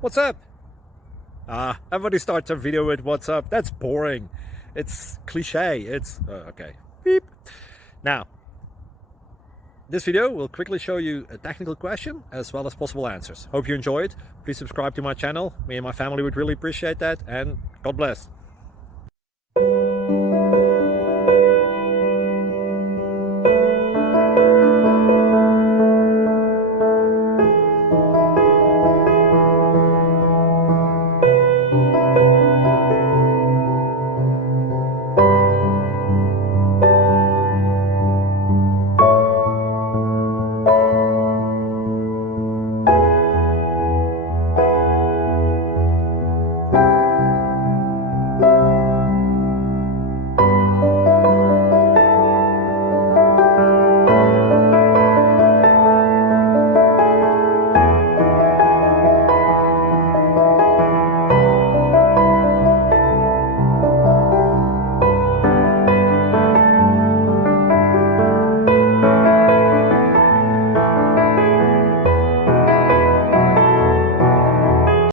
What's up? Everybody starts a video with what's up. That's boring. It's cliche. It's okay. Beep. Now, this video will quickly show you a technical question as well as possible answers. Hope you enjoy it. Please subscribe to my channel. Me and my family would really appreciate that, and God bless.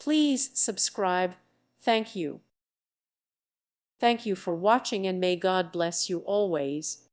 Please subscribe. Thank you. Thank you for watching, and may God bless you always.